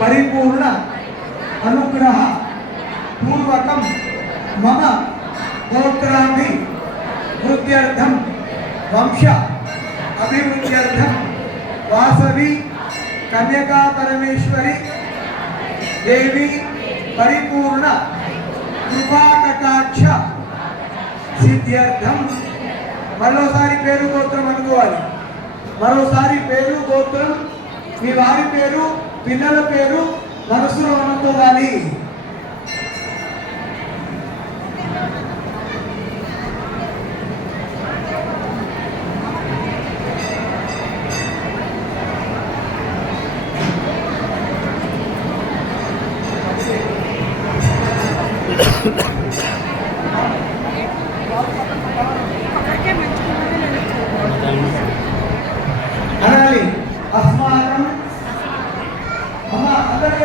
పరిపూర్ణ అనుగ్రह पूर्वकं मम गोत्राभि वृद्ध्यर्थं वंश अभिवृद्ध्यर्थं वासवी कन्यका परमेश्वरी देवी परिपूर्ण कृपाकटाक्ष सिद्ध्यर्थं మరోసారి పేరు గోత్రం అనుకోవాలి. మరోసారి పేరు గోత్రం మీ వారి పేరు పిల్లల పేరు మనసులో అనుకోవాలి. అనాలి అస్మాకం అమ్మ అందరికీ